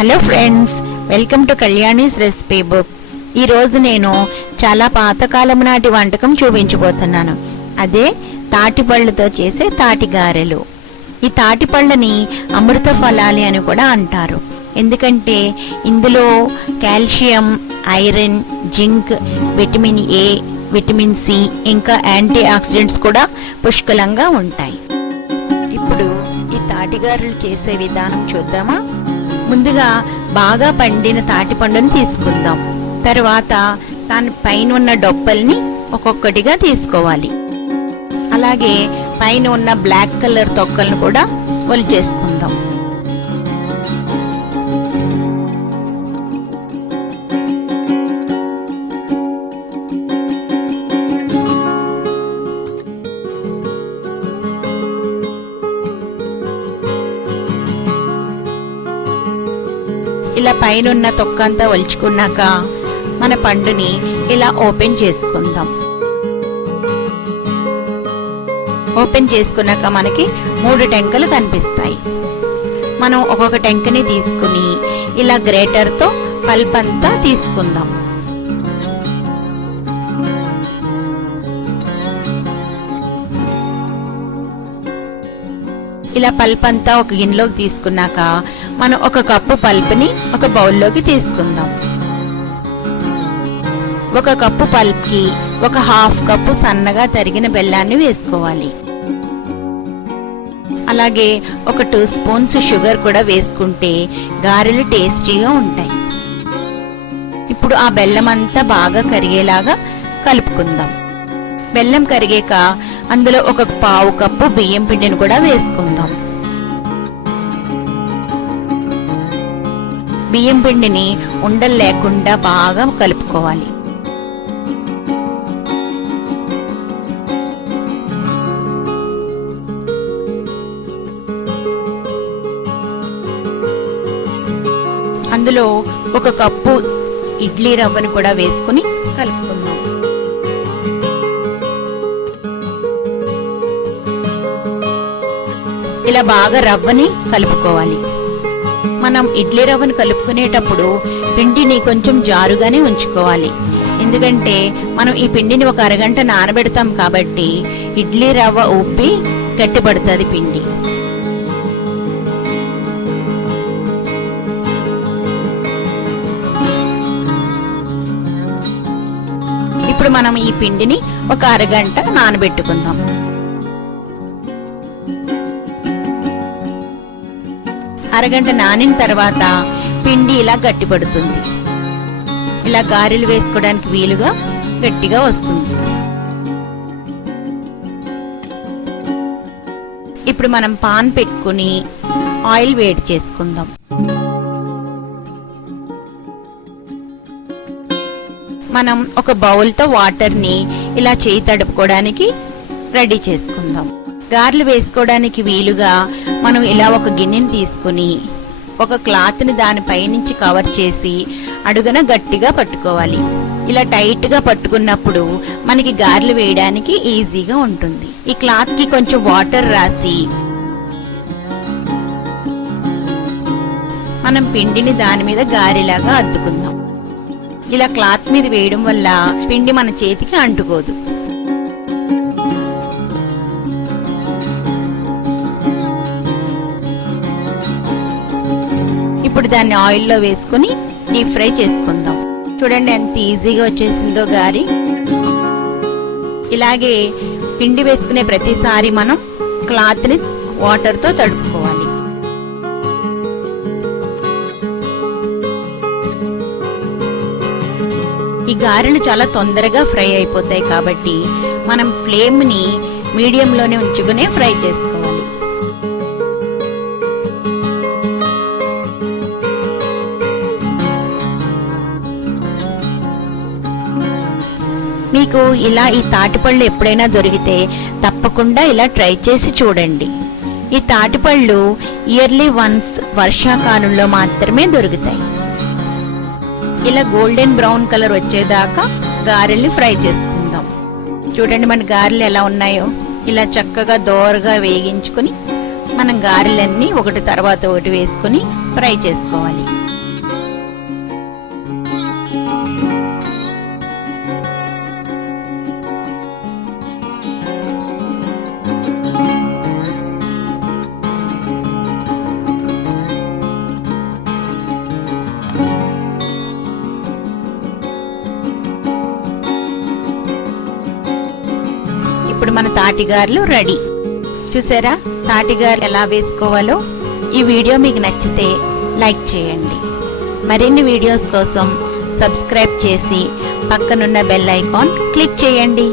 Hello friends, welcome to Kalyani's recipe book. ఈరోజు నేను చాలా పాతకాలం నాటి వంటకం చూపించబోతున్నాను. అదే తాటిపళ్ళతో చేసే తాటి గారెలు. ఈ తాటిపళ్ళని అమృత ఫలాలి అని కూడా అంటారు. ఎందుకంటే ఇందులో calcium, iron, zinc, vitamin A, vitamin C, ఇంకా యాంటీ ఆక్సిడెంట్స్ కూడా పుష్కలంగా ఉంటాయి. ఇప్పుడు ఈ తాటి గారెలు చేసే విధానం చూద్దామా? ముందుగా బాగా పండిన తాటిపండుని తీసుకుందాం. తర్వాత దాని పైన ఉన్న డొప్పల్ని ఒక్కొక్కటిగా తీసుకోవాలి. అలాగే పైన ఉన్న బ్లాక్ కలర్ తొక్కలను కూడా ఒలిచేసుకుందాం. ఇలా పైన తొక్క అంతా ఒలుచుకున్నాక మన పండుని ఇలా ఓపెన్ చేసుకుందాం. ఓపెన్ చేసుకున్నాక మనకి 3 టెంకలు కనిపిస్తాయి. మనం ఒక్కొక్క టెంకని తీసుకుని ఇలా గ్రేటర్తో పల్ప్ అంతా తీసుకుందాం. ఇలా పల్ప్ అంతా ఒక గిన్నెలోకి తీసుకున్నాక మనం 1 కప్పు పల్ప్ని ఒక బౌల్లోకి తీసుకుందాం. 1 కప్పు పల్ప్కి 1/2 కప్పు సన్నగా తరిగిన బెల్లాన్ని వేసుకోవాలి. అలాగే 1 2 స్పూన్స్ షుగర్ కూడా వేసుకుంటే గారెలు టేస్టీగా ఉంటాయి. ఇప్పుడు ఆ బెల్లం అంతా బాగా కరిగేలాగా కలుపుకుందాం. బెల్లం కరిగాక అందులో 1/4 కప్పు బియ్యం పిండిని కూడా వేసుకుందాం. బియ్యం పిండిని ఉండలు లేకుండా బాగా కలుపుకోవాలి. అందులో 1 కప్పు ఇడ్లీ రవ్వను కూడా వేసుకుని కలుపుకుందాం. ఇలా బాగా రవ్వని కలుపుకోవాలి. మనం ఇడ్లీ రవ్వను కలుపుకునేటప్పుడు పిండిని కొంచెం జారుగానే ఉంచుకోవాలి. ఎందుకంటే మనం ఈ పిండిని 1 అరగంట నానబెడతాం కాబట్టి ఇడ్లీ రవ్వ ఉబ్బి గట్టిపడుతుంది పిండి. ఇప్పుడు మనం ఈ పిండిని 1 అరగంట నానబెట్టుకుందాం. అరగంట నానిన తర్వాత పిండి ఇలా గట్టిపడుతుంది. ఇలా గారెలు వేసుకోవడానికి వీలుగా గట్టిగా వస్తుంది. ఇప్పుడు మనం పాన్ పెట్టుకుని ఆయిల్ వేడి చేసుకుందాం. మనం ఒక బౌల్తో వాటర్ని ఇలా చేయి తడుపుకోవడానికి రెడీ చేసుకుందాం. గారెలు వేసుకోవడానికి వీలుగా మనం ఇలా ఒక గిన్నెని తీసుకుని ఒక క్లాత్ని దానిపై నుంచి కవర్ చేసి అడుగున గట్టిగా పట్టుకోవాలి. ఇలా టైట్గా పట్టుకున్నప్పుడు మనకి గారెలు వేయడానికి ఈజీగా ఉంటుంది. ఈ క్లాత్కి కొంచెం వాటర్ రాసి మనం పిండిని దాని మీద గారెలాగా అద్దుకుందాం. ఇలా క్లాత్ మీద వేయడం వల్ల పిండి మన చేతికి అంటుకోదు. ఇప్పుడు దాన్ని ఆయిల్లో వేసుకుని డీప్ ఫ్రై చేసుకుందాం. చూడండి ఎంత ఈజీగా వచ్చేసిందో గారి. ఇలాగే పిండి వేసుకునే ప్రతిసారి మనం క్లాత్ని వాటర్తో తడుపుకోవాలి. ఈ గారెలు చాలా తొందరగా ఫ్రై అయిపోతాయి కాబట్టి మనం ఫ్లేమ్ని మీడియంలోనే ఉంచుకునే ఫ్రై చేసుకోవాలి. మీకు ఇలా ఈ తాటిపళ్ళు ఎప్పుడైనా దొరికితే తప్పకుండా ఇలా ట్రై చేసి చూడండి. ఈ తాటిపళ్ళు ఇయర్లీ వన్స్ వర్షాకాలంలో మాత్రమే దొరుకుతాయి. ఇలా గోల్డెన్ బ్రౌన్ కలర్ వచ్చేదాకా గారెల్ని ఫ్రై చేసుకుందాం. చూడండి మన గారెలు ఎలా ఉన్నాయో. ఇలా చక్కగా దోరగా వేగించుకుని మనం గారెలన్నీ ఒకటి తర్వాత ఒకటి వేసుకుని ఫ్రై చేసుకోవాలి. మన తాటిగారెలు రెడీ. చూసారా తాటిగారెలు ఎలా వేసుకోవాలో? ఈ వీడియో మీకు నచ్చితే లైక్ చేయండి. మరిన్ని వీడియోస్ కోసం సబ్స్క్రైబ్ చేసి పక్కనున్న బెల్ ఐకాన్ క్లిక్ చేయండి.